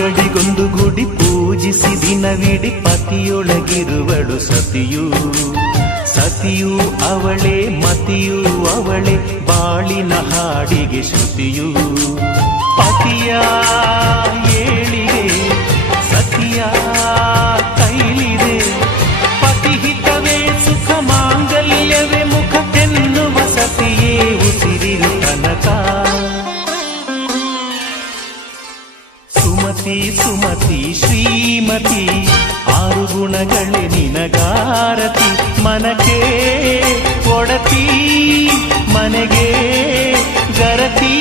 ಅಂಗಡಿಗೊಂದು ಗುಡಿ ಪೂಜಿಸಿ ದಿನವಿಡಿ ಪತಿಯೊಳಗಿರುವಳು ಸತಿಯು. ಸತಿಯು ಅವಳೇ ಮತಿಯು ಅವಳೇ ಬಾಳಿನ ಹಾಡಿಗೆ ಶ್ರುತಿಯು. ಪತಿಯ ಏಳಿಗೆ ಸತಿಯ ಕೈಲಿದೆ. ಪತಿಹಿತವೇ ಸುಖ ಮಾಂಗಲ್ಯವೇ ಮುಖಕ್ಕೆನ್ನುವ ಸತಿಯೇ ಉಸಿರಿರು ತನಕ. ಸುಮತಿ ಸುಮತಿ ಶ್ರೀಮತಿ ಆರು ಗುಣಗಳೇ ನಿನಗಾರತಿ. ಮನಕ್ಕೆ ಒಡತಿ ಮನೆಗೆ ಗರತಿ.